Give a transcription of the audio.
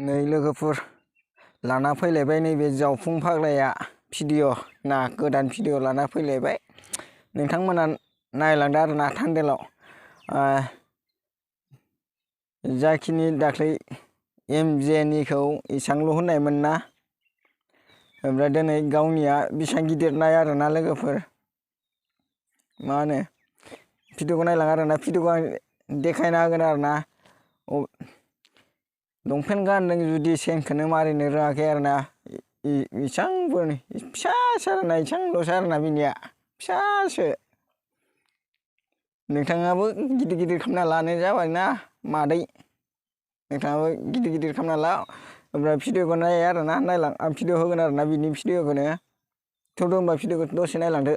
नै लोगोफोर लाना फैलायबाय नैबे जावफुं फाग्लाया भिडिअ ना गोदान भिडिअ लाना फैलायबाय। नोंथांमोना नायलांदो आरोना थान्देलाव जाखिनि दाख्लै MJ-निखौ इसांल' होननायमोन ना, ओमफ्राय दिनै गावनिया बेसां गिदिर नाय आरोना लोगोफोर। मा होनो भिडिअखौ नायलां आरोना, भिडिअखौ आं देखायना होगोन आरोना। लंपेन्ट गानदों जुदि सेनखौनो मारिनो रोङाखै आरोना। इसांबो फिसासो आरोना, इसांल'सो आरोना बिनिया फिसासो। नोंथाङाबो गिदिर गिदिर खालामना लानो जाबायना मादै, नोंथाङाबो गिदिर गिदिर खालामना ला। ओमफ्राय भिडिअखौ नाय आरोना, नायलां। आं भिडिअ होगोन आरोना बिनि भिडिअखौनो। थौदो होनबा भिडिअखौ दसे नायलांदो।